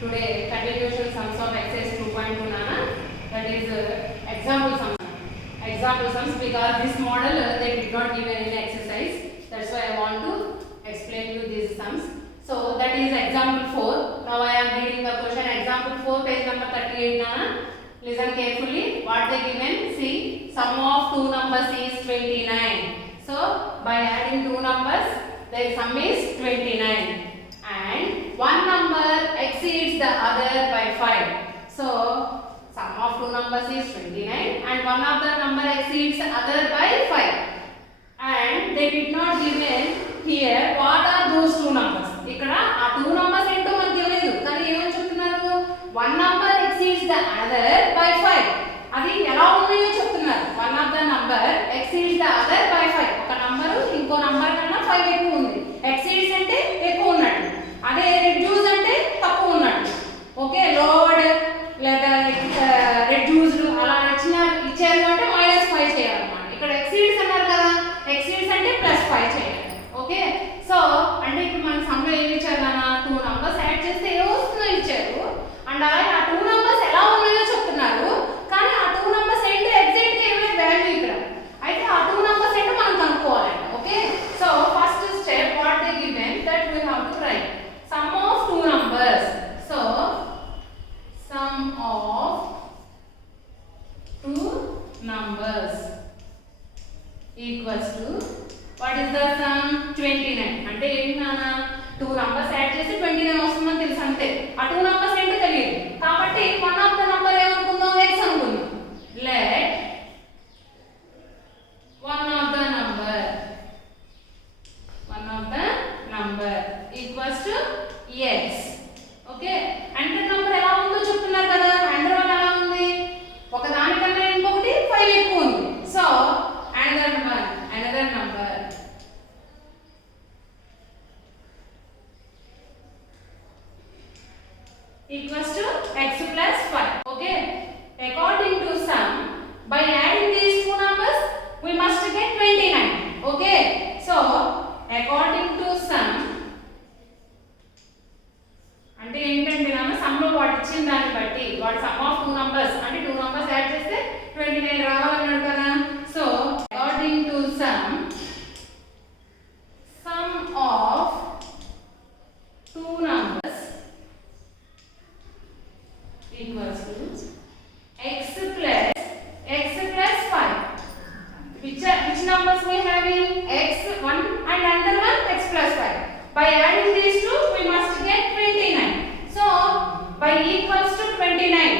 Today continuation sums of exercise 2.2 Nana, that is example sums. Example sums, because this model they did not give any exercise, that's why I want to explain you these sums. So that is example 4. Now I am reading the question. Example 4, page number 38 Nana. Listen carefully what they given. See, sum of two numbers is 29. So by adding two numbers, their sum is 29. And one number exceeds the other by 5. So sum of two numbers is 29 and one of the number exceeds the other by 5. And they did not given here what are those two numbers. ఇక్కడ ఆ two numbers ఏంటో మనకి తెలియదు, కానీ ఏమని చెప్తున్నారు, one number exceeds the other by 5. అది ఎలా ఉన్నాయో చెప్తున్నారు. one of the number exceeds the other by 5. ఒక నంబర్ ఇంకో నంబర్ కన్నా 5 ఎక్కువ ఉంది. exceeds అంటే ఎక్కువ ఉన్నట్టు, అదే reduce అంటే తక్కువ ఉన్నట్టు. ఓకే, lowered లేదా reduced అలా ఇచ్చారు అంటే -5 చేయాలన్నమాట. ఇక్కడ exceeds అన్నారు కదా, exceeds అంటే +5 చేయాలి. ఓకే, సో అంటే ఇప్పుడు మన సమ్ లో ఏమి ఇచ్చారు అన్న, టూ నంబర్స్ యాడ్ చేస్తే ఏ వస్తుందో ఇచ్చారు. అండ్ అలాగే ఆ టూ నంబర్స్ ఎలా ఉన్నాయో చెప్తున్నారు, కానీ ఆ టూ నంబర్స్ ఏంటో ఎగ్జాక్ట్ గా ఏమైనా వాల్యూ ఇక్కడ. అయితే ఆ టూ నంబర్స్ ఏంటో మనం కనుక్కోవాలంట. Okay, so first step what they given that we have to write sum of two numbers. So sum of two numbers equals to what is the sum 29. అంటే ఏంటి నాన్న, టూ నంబర్స్ యాడ్ చేసి 29 వస్తుందని తెలుసు అంతే. ఆ టూ నంబర్స్ ఏంటో తెలియదు కాబట్టి వన్ ఆఫ్ ద నంబర్ ఏమనుకుందాం, x అనుకుందాం. Let one of the number equals to x. Okay, అండర్ నంబర్ ఎలా ఉందో చెప్తున్నారు కదా, అండర్ వన్ ఎలా ఉంది, ఒక దానికన్నా ఇంకొకటి 5 ఎక్కువ ఉంది. So another number equals to x plus 5. Okay, according to sum, by adding these two numbers we must get 29. Okay, so according to sum అంటే ఏంటంటే నాన్న, సమ్ లో వాడు ఇచ్చిన దాన్ని బట్టి వాడు సమ్ ఆఫ్ టూ నంబర్స్ అంటే టూ నంబర్స్ యాడ్ చేస్తే 29 రావాలన్నాడు కదా. So according to sum of two numbers equals to x plus 5. Which numbers we have in x 1 and another one x plus 5. By adding these two we must get 29. So by equals to 29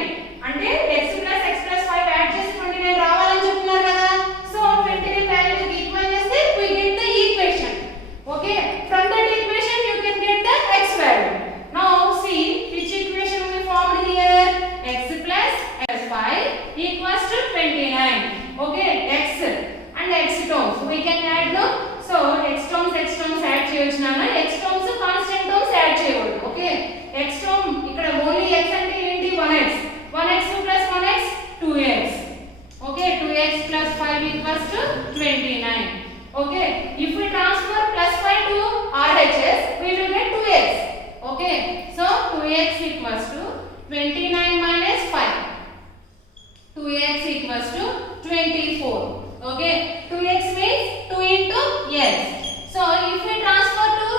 అంటే x plus 5 యాడ్ చేసి 29 రావాలని చెప్తున్నారు కదా. సో 29 value equal చేస్తే we get the equation. Okay, from that equation you can get the x value. Now see which equation we formed here, x plus 5 equals to 29. Okay, x and x terms we can add no. So x terms add చేయొచ్చు నాన్న. x terms constant terms add చేయకూడదు. Okay, x term ఇక్కడ only x అంటే ఏంటి, 1x plus 1x 2x. Okay, 2x plus 5 equals to 29. Okay, if we transfer plus 5 to RHS we will get 2x. Okay, so 2x equals to 29 minus 5. 2x equals to 24. Okay, 2x means 2 into s. So if we transfer to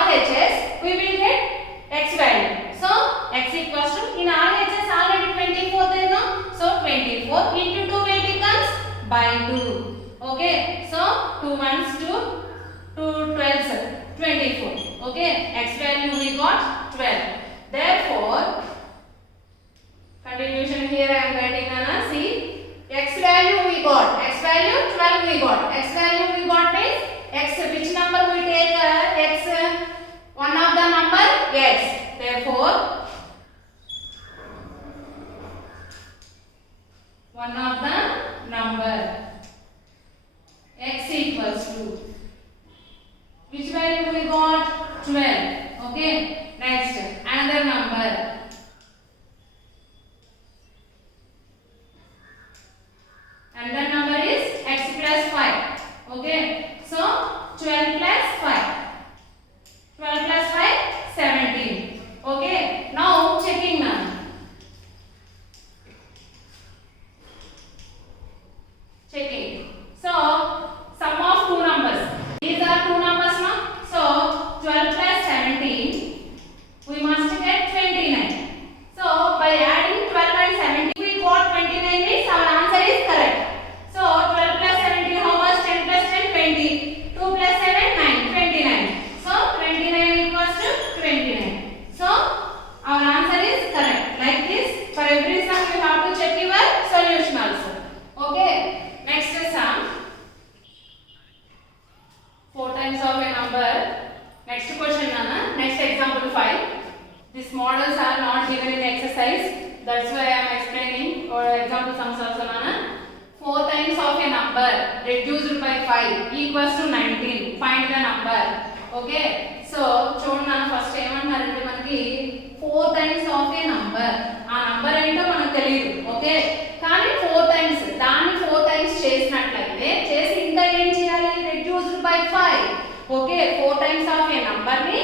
RHS we will get x value. So x equals to, in RHS already 24 there no, so 24 into 2 will becomes by 2. Okay, so 2 ones 2 12s 24. Okay, x value we got 12. Therefore continuation here I am writing Nana. See, x value we got 12 we got. X value we got means x, which number we take x, one of the number x. Therefore one of the number x equals to, which value we got, 12. Okay, next another number, another number is x plus 5. Okay, so 12 plus 5 17. Okay, now these models are not given in exercise. That's why I am explaining. Or example sums also nana. 4 times of a number reduced by 5 equals to 19. Find the number. Okay. So చూడండి నన్ను ఫస్ట్ ఏమంటున్నారంటే మనకి 4 times of a number. ఆ నంబర్ ఏంటో మనకు తెలియదు. ఓకే, కానీ 4 times దాన్ని 4 times చేసినట్లయితే చేసి ఇంకా ఏం చేయాలి? reduced by 5. ఓకే, 4 times of a number ని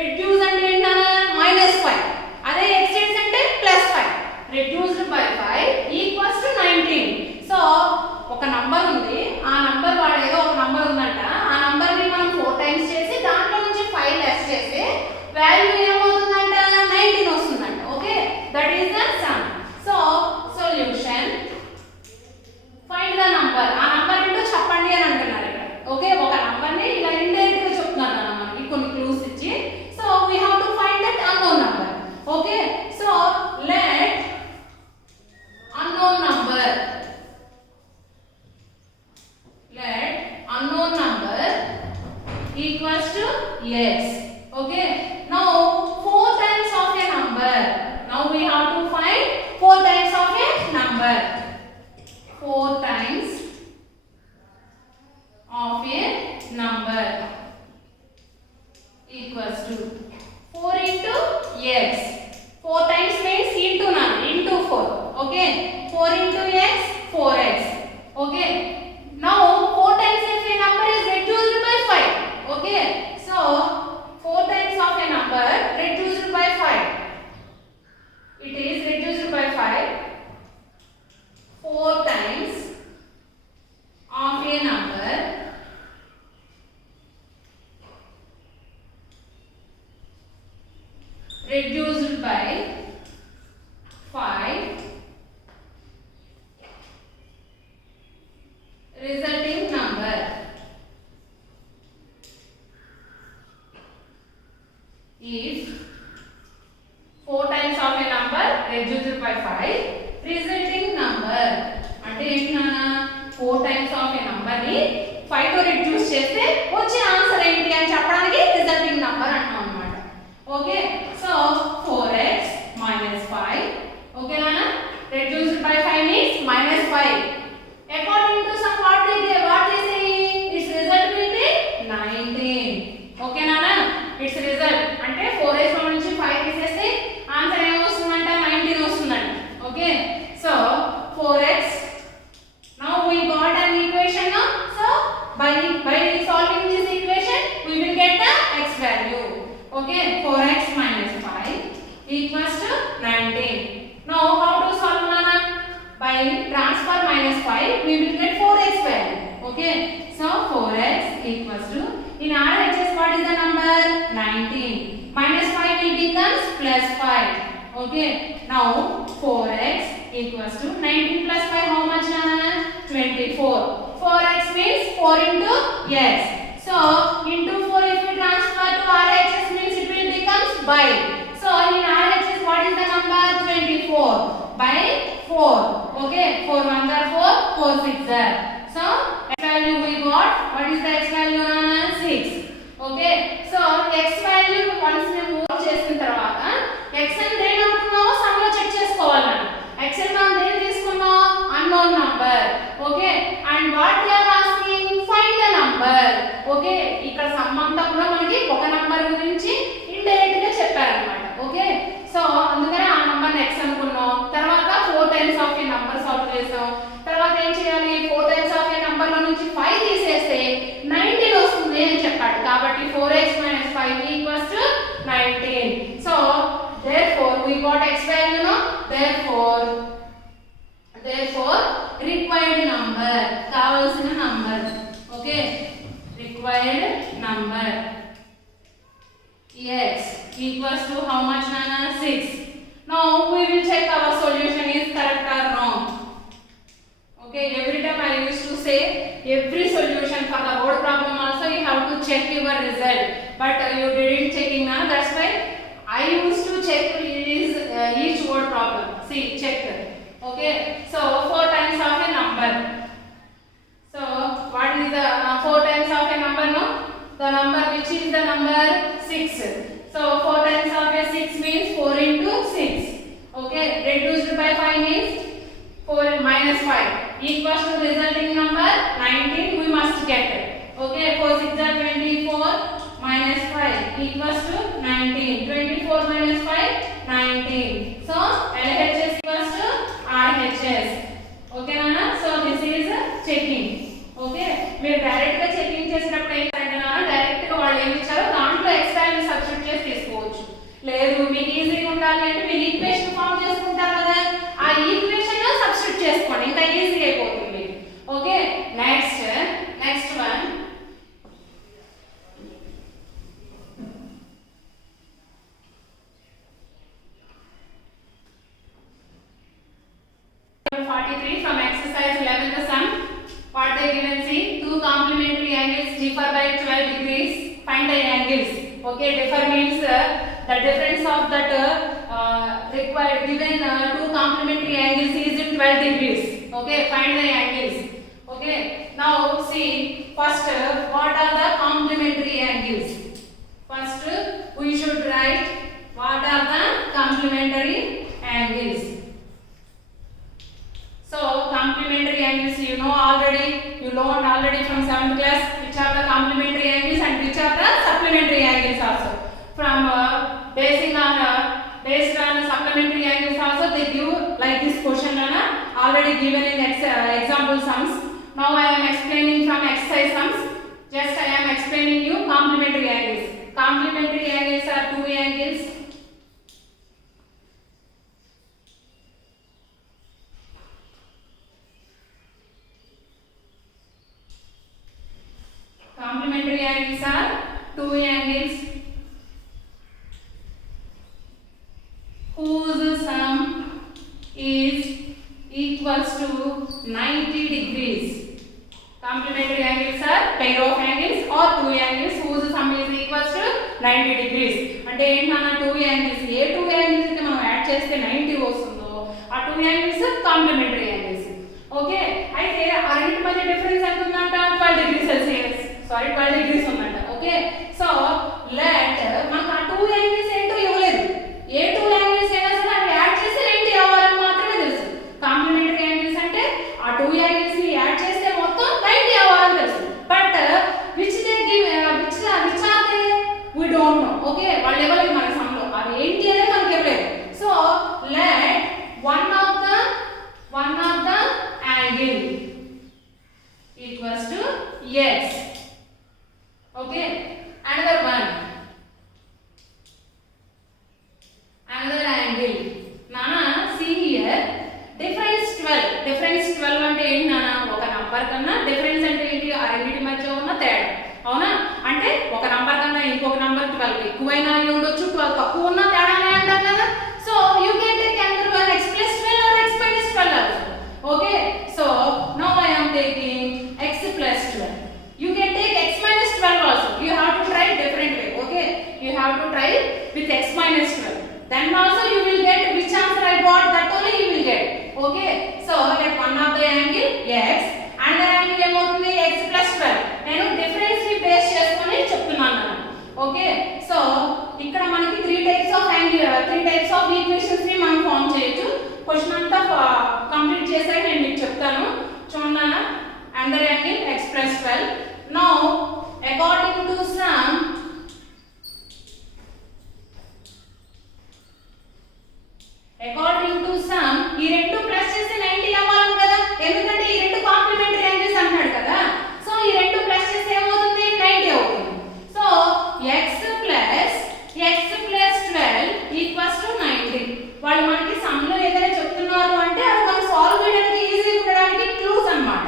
reduce అంటే ఏంటన్నా -5. అదే extends అంటే +5. reduced by 5 equals to 19. సో ఒక నంబర్ ఉంది, ఆ నంబర్ వాడు ఏదో ఒక నంబర్ ఉందంట, ఆ నంబర్ ని మనం 4 times చేసి దాంట్లో నుంచి 5 లెస్ చేస్తే వాల్యూ ఏమవుతుందంట? 19 వస్తుందంట. Okay, that is the sum. So solution find the number. ఆ నంబర్ ఏంటో చెప్పండి అని అంటున్నారు ఇక్కడ. ఓకే, ఒక నంబర్ ని ఇలా ఇండైరెక్ట్ గా చెప్తున్నారు అన్న మనకి కొన్ని క్లూస్ ఇచ్చి. So we have to find that unknown number. Okay, so let unknown number equals to x. Okay, now 4 times of a number. Now we have to find 4 times of a number. 4 times of a number equals to 4 into x. 4 times means into none, into 4. Okay, 4 into x, 4x. Okay, now 4 times if a number is reduced by 5. Okay, so 4 times of a number reduced by 5. It is reduced by 5. 4 times of a number reduced by 5, resulting number is 4 times of a number reduced by 5, resulting number అంటే ఏంటన్నా 4 times of a number ని 5 తో రిడ్యూస్ చేస్తే వచ్చే ఆన్సర్ ఏంటి అని చెప్పడానికి resulting number అంటాం అన్నమాట. Okay, so 4x minus 5. Okay nana, reduced by 5 means -5. According to some what they saying, its result will be 19. Okay nana, its result అంటే 4x లో నుంచి 5 తీసేస్తే ఆన్సర్ ఏం వస్తుందంట? 19 వస్తుందంట. Okay, so 4x. Now we got an equation now. So by solving this equation we will get the x value. Okay, 4x minus 5 equals to 19. Now how to solve nana? By transfer minus 5 we will get 4x value. Okay, so 4x equals to, in RHS what is the number? 19. Minus 5 will becomes plus 5. Okay, now 4x equals to 19 plus 5 how much nana? 24. 4x means 4 into x. So into 4 if we transfer to RHS means it will becomes by. So in RHS what is the number? 24 by 4. Okay, 4 1s are 4, 4 6s are. So x value we got. What is the x value nana? 6. Okay, so x value once we move చేసిన తర్వాత x and దేని అనుకున్నామో సమ్ లో చెక్ చేసుకోవాలి మనం. x and మనం దేని తీసుకున్నాం? unknown number. Okay, and what they are asking? Find the number. Okay, ఇక్కడ సమ్ అంతా కూడా మనకి ఒక నంబర్ గురించి ఇండైరెక్ట్ గా చెప్పారన్నమాట. ఓకే, సో అందుకనే ఆ నంబర్ x అనుకున్నాం. తర్వాత 4 times of A number solve చేసాం. తర్వాత ఏం చేయాలి? 4 టైమ్స్ ఆఫ్ ఏ నంబర్ లో నుంచి 5 తీసేస్తే 19 వస్తుంది అని చెప్పాడు. కాబట్టి 4x minus 5 equals to 19. So therefore we got x value no. Therefore required number, కావాల్సిన number. Okay, required number x equals to how much nana? 6. Now we will check our solution is correct or wrong. Okay, every time I used to say every solution for the whole problem also you have to check your result, but you didn't checking na. That's why I used to check each word problem. See, check. Okay, so 4 times of a number. So what is the 4 times of a number no? The number which is the number 6 6. So 4 times of a 6 means 4 into 6. Okay, reduced by 5 means 4 minus 5 equals to resulting number 19 we must get. Okay, 4 6 are 24 minus 5 equals to 19. 24 minus 5 19. So LHS equals to RHS. Okay nana, so this is checking. Okay, మీరు డైరెక్ట్ గా చెకింగ్ చేసినప్పుడు ఏం చేయాలంటే నాన్న డైరెక్ట్ గా వాళ్ళు ఏమి ఇచ్చారో దాంట్లో ఎక్స్ వాల్యూ సబ్స్టిట్యూట్ చేసి తీసుకోవచ్చు. లేదు మీకు ఈజీగా ఉండాలి అంటే మీరు ఈక్వేషన్ ఫార్మ్ చేసుకుంటారు కదా, ఆ ఈక్వేషన్ సబ్స్టిట్యూట్ చేసుకోండి, ఇంకా ఈజీ అయిపోతుంది. Okay, next one from exercise 11th sum. What they given, see, two complementary angles differ by 12 degrees. Find the angles. Okay, differ means the difference of that required given two complementary angles is 12 degrees. Okay, find the angles. Okay, now see first what are the complementary angles. First we should write what are the complementary angles. So complementary angles you know already, you learned already from 7th class which are the complementary angles and which are the supplementary angles also. From based on supplementary angles also they give like this question already given in example sums. Now I am explaining from exercise sums. Just I am explaining you complementary angles. Complementary angles are two angles. Complementary angles are two angles whose sum is equals to 90 degrees. Complementary angles are pair of angles or two angles whose sum is equals to 90 degrees. అంటే ఏంటన్నా two angles ఏ two angles అయితే మనం add చేస్తే 90 వస్తుందో ఆ two angles complementary angles. Okay, అయితే ఆ రెండింటి మధ్య డిఫరెన్స్ ఎంత ఉందంట 12 డిగ్రీ సెల్సియస్, సారీ 12 డిగ్రీస్ ఉందంట. ఓకే, సో లెట్ మనకు ఆ టూ యాంగిల్స్ ఏంటో ఇవ్వలేదు, ఏ టూ యాంగిల్స్ అయినా సరే అవి యాడ్ చేస్తే 90 అవ్వాలని మాత్రమే తెలుసు. కాంప్లిమెంటరీ యాంగిల్స్ అంటే ఆ టూ యాంగిల్స్ ని యాడ్ చేస్తే మొత్తం 90 అవ్వాలని తెలుసు. But which they give which are they we don't know. Okay, వాళ్ళు ఇవ్వలేదు మన సమ్ లో, అవి ఏంటి అనేది మనకి ఇవ్వలేదు. So let one of the angle equals to x. Okay, another angle. Nana, see here, difference 12 అంటే ఏంటి నాన్న, ఒక నంబర్ కన్నా డిఫరెన్స్ అంటే ఏంటి, ఆ రెండింటి మధ్య ఉన్న తేడా. అవునా, అంటే ఒక నంబర్ కన్నా ఇంకొక నంబర్ 12 ఎక్కువైనా ఉండొచ్చు, 12 తక్కువ ఉన్నా తేడానే అంటాం కదా. So you can take either one x plus 12 or x minus 12 also. Okay, so now I am taking x plus 12. You can take x minus 12 also. You have to try different way. Okay, you have to try with x minus 12. Then also you will get which answer I got, that only you will get. Okay, so let one of the angle x, another angle ఏమవుతుంది x plus 12. నేను డిఫరెన్స్ ని బేస్ చేసుకొని చెప్తున్నాను. Okay, so ఇక్కడ మనకి 3 types of equations ని మనం ఫార్మ్ చేయొచ్చు. క్వశ్చన్ అంతా కంప్లీట్ చేసాక నేను మీకు చెప్తాను. చూడండి, under angle x plus 12. Now according to some ఈ రెండు ప్లస్ చేస్తే 90 అవ్వాలి కదా, ఎందుకంటే ఈ రెండు కాంప్లిమెంటరీ యాంగిల్స్ అంటాడు కదా. సో ఈ రెండు ప్లస్ చేస్తే ఏమవుతుంది 90 అవుతుంది. So x plus 12 equals to 90. వాళ్ళు మనకి సమ్ లో ఏదైనా చెప్తున్నారు అంటే అది మనం సాల్వ్ చేయడానికి ఈజీగా ఉండడానికి క్లూస్ అన్నమాట.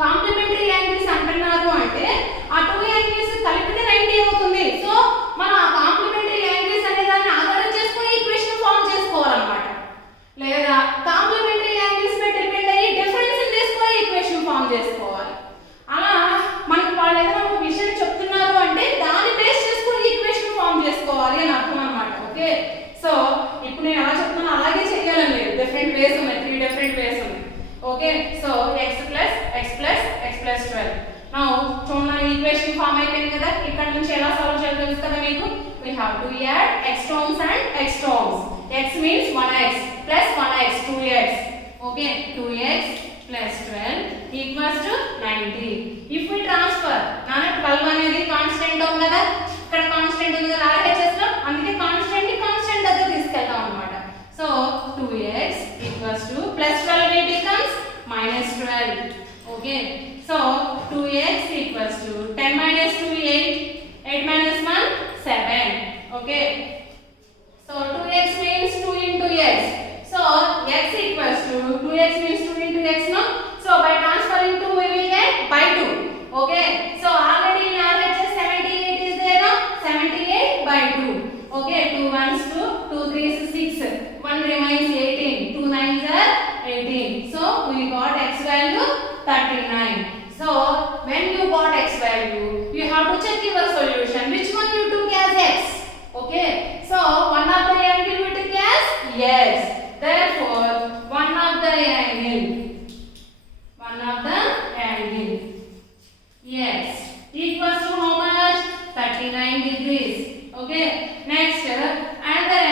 కాంప్లిమెంటరీ యాంగిల్స్ అంటున్నారు అంటే ఆ టూ యాంగిల్స్ కలిపితే 90 అవుతుంది. సో మనం ఆ కాంప్లిమెంటరీ యాంగిల్స్ అనే దాన్ని ఆధారం చేసుకొని ఈక్వేషన్ ఫార్మ్ చేసుకోవాలన్నమాట. లేదా కాంప్లిమెంటరీ యాంగిల్స్ పై డిపెండ్ అయ్యి డిఫరెన్స్ తీసుకొని ఈక్వేషన్ ఫార్మ్ చేసుకోవాలి. అలా మనకి వాళ్ళు ఏదైనా ఒక విషయం చెప్తున్నారు అంటే దాన్ని బేస్ చేసుకొని ఈక్వేషన్ ఫార్మ్ చేసుకోవాలి అని అర్థం అన్నమాట. ఓకే, సో ఇప్పుడు నేను ఎలా చెప్తున్నాను అలాగే చేయాలని లేదు, డిఫరెంట్ వేస్ ఉన్నాయి, 3 డిఫరెంట్ వేస్ ఉన్నాయి. Okay, so x plus 12. నౌ చూడండి ఈక్వేషన్ ఫార్మ్ అయిపోయింది కదా, ఇక్కడ నుంచి ఎలా సాల్వ్ చేయాలో తెలుసు కదా మీకు. have to add x terms and x terms. X means 1x plus 1x 2x. Okay, 2x plus 12 equals to 90. If we transfer, nana 12 అనేది కాన్స్టెంట్ ఉంది కదా, ఇక్కడ కాన్స్టెంట్ ఉంది కదా RHS లో, అందుకే కాన్స్టెంట్ ని కాన్స్టెంట్ దగ్గర తీసుకెళ్తాం అన్నమాట. So 2x equals to plus 12 it becomes minus 12. Okay, so 2x equals to 10 minus 2 8, 8 minus 1 7. Okay, so 2x means 2 into x. So x equals to 2x means 2 into x, no? So by transferring 2 we will get by 2. Okay, so already in RHS 78 is there, no? 78 by 2. Okay, 2 ones 2, 2 3s 6, 1 remains 18, 2 9s are 18. So we got x value 39. So when you got x value, you have to check your solution. Which one you took as x? Okay, so one of the angle we took as yes. Therefore, one of the angle yes equals to how much? 39 degrees. Okay, next another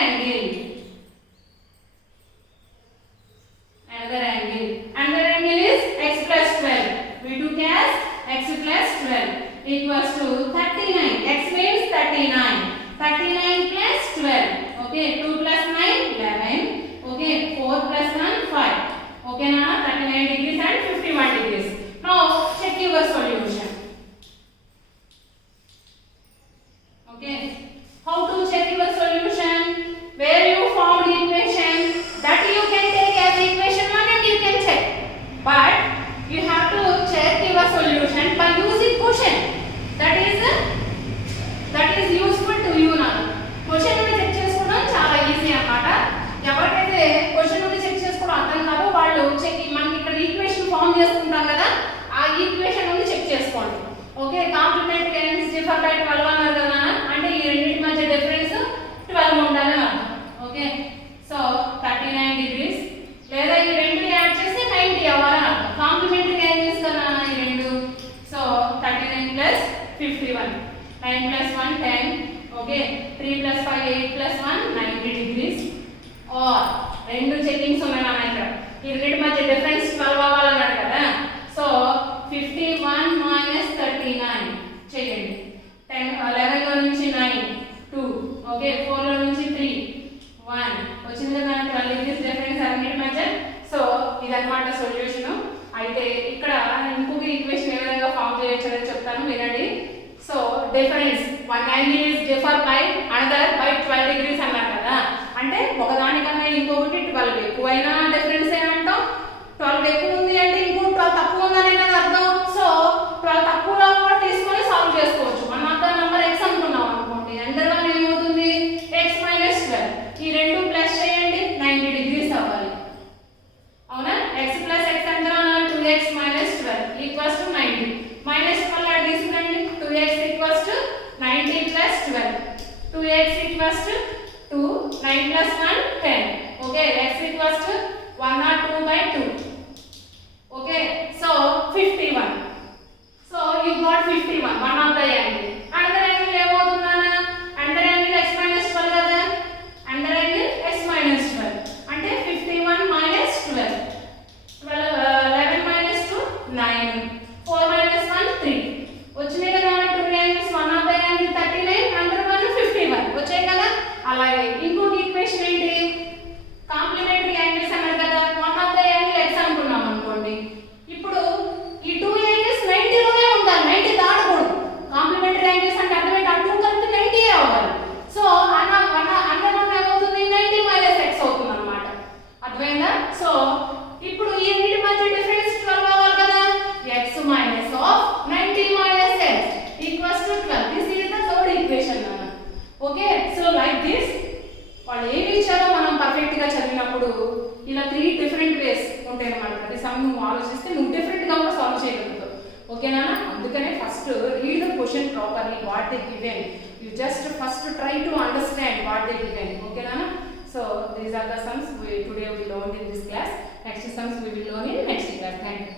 angle is x plus 12. We took as x plus 12 equals to 39. X means 39. 39 plus 12. Okay, 2 plus 9 11. Okay, 4 plus 1 5. Okay, now 39 degrees and 51 degrees. Now check your solution. Okay, how to check your solution? Where you found equation, that you can take as equation 1 and you can check. But you have to check your solution by using question. That is useful to you now. Question నుండి చెక్ చేసుకోవడం చాలా ఈజీ అన్నమాట. ఎవరికైతే క్వశ్చన్ నుండి చెక్ చేసుకోవడం అర్థం కాదో వాళ్ళు చెక్ మనకి ఇక్కడ ఈక్వేషన్ ఫామ్ చేసుకుంటాం కదా, ఆ ఈక్వేషన్ నుండి చెక్ చేసుకోండి. Okay, complementary angles differ by 12 అన్నారు కదా, అంటే ఈ రెండింటి మధ్య డిఫరెన్స్ 12 ఉండాలి అన్నమాట. ఓకే, సో 39 డిగ్రీస్ లేదా ఈ రెండు యాడ్ చేస్తే 90 అవ్వాలి అన్నమాట. కాంప్లిమెంటరీ యాంగిల్స్ కదా ఈ రెండు. So 39 plus 51, 9 plus 1 10. Okay, 3 plus 5 8 plus 1 90 degrees. Or రెండు చెకింగ్స్ ఉన్నాయి నా ఇక్కడ. ఈ రెండింటి మధ్య డిఫరెన్స్ 12 అవ్వాలన్నాడు కదా. సో 51 మైనస్ 39 చేయండి. 11 లో నుంచి 9 2. ఓకే, 4 లో నుంచి 3 1 వచ్చింది కదా, 12 డిగ్రీస్ డిఫరెన్స్ అన్నిటి మధ్య. సో ఇదన్నమాట సొల్యూషన్. అయితే ఇక్కడ ఇంకొక ఈక్వేషన్ ఏ విధంగా ఫామ్ చేయొచ్చు అనేది చెప్తాను, వినండి. So difference one angle is differ by another by 12 డిగ్రీస్ అన్నారు కదా, అంటే ఒకదానికన్నా ఇంకొకటి 12 ఎక్కువైనా డిఫరెన్స్ ఏమంటాం, 12 ఎక్కువ ఉంది అంటే ఇంకో 12 తక్కువ ఉందని అర్థం. సో 12 తక్కువలో కూడా తీసుకొని సాల్వ్ చేసుకోవచ్చు. మనం అక్కడ నంబర్ x అనుకున్నాం అనుకోండి, అండర్ వన్ ఏమవుతుంది x మైనస్ 12. ఈ రెండు ప్లస్ చేయండి 90 డిగ్రీస్ అవ్వాలి. అవునా, x ప్లస్ x అంటే 2x మైనస్ 12 ఈక్వల్స్ టు 90. మైనస్ 12 యాడ్ తీసుకురండి, 2x ఈక్వల్స్ టు 90 ప్లస్ 12. 2x ఈక్వల్స్ టు 2, 9 plus 1 10. Okay, x equals to 102 by 2. Okay, so 51. So you got 51, one of the angle. Another angle ఏమవుతుందన్నా, another angle x minus 12 కదా, another angle x minus 12 అంటే 51 minus 12. 11 minus 2 9, 4 minus 1 3. వచ్చినాయి కదా two angles, one of the angle 39, another one 51 వచ్చాయి కదా. అలాగే ఇంకొక ఈక్వేషన్ ఏంటి, కాంప్లిమెంటరీ యాంగిల్స్ అన్నారు కదా, one of the angle x అనుకున్నాం అనుకోండి. ఇప్పుడు ఈ టూ యాంగిల్స్ 90 లోనే ఉండాలి, 90 దాటకూడదు. కాంప్లిమెంటరీ యాంగిల్స్ అంటే అర్థం ఏంటి, అటు కలిపి 90 అవ్వాలి. సో అన్న ఏమవుతుంది 90 మైనస్ x అవుతుంది అన్నమాట. అర్థమైందా? సో ఇప్పుడు ఈ రెండింటి మధ్య డిఫరెన్స్ 12 అవ్వాలి కదా. x minus of 90 minus x equals to 12. This is the third equation. Okay, so like this వాళ్ళు ఏమి ఇచ్చారో మనం పర్ఫెక్ట్ గా చదివినప్పుడు ఇలా 3 డిఫరెంట్ వేస్ ఉంటాయి అన్నమాట. ప్రతి సమ్ నువ్వు ఆలోచిస్తే నువ్వు డిఫరెంట్ గా కూడా సాల్వ్ చేయగలుగుతావు. ఓకేనా? అందుకనే first read the question properly, what they given. You just first try to understand what they given. ఓకేనా? So these are the sums today we learned in this class. Next sums we will learn in next class. Thank you.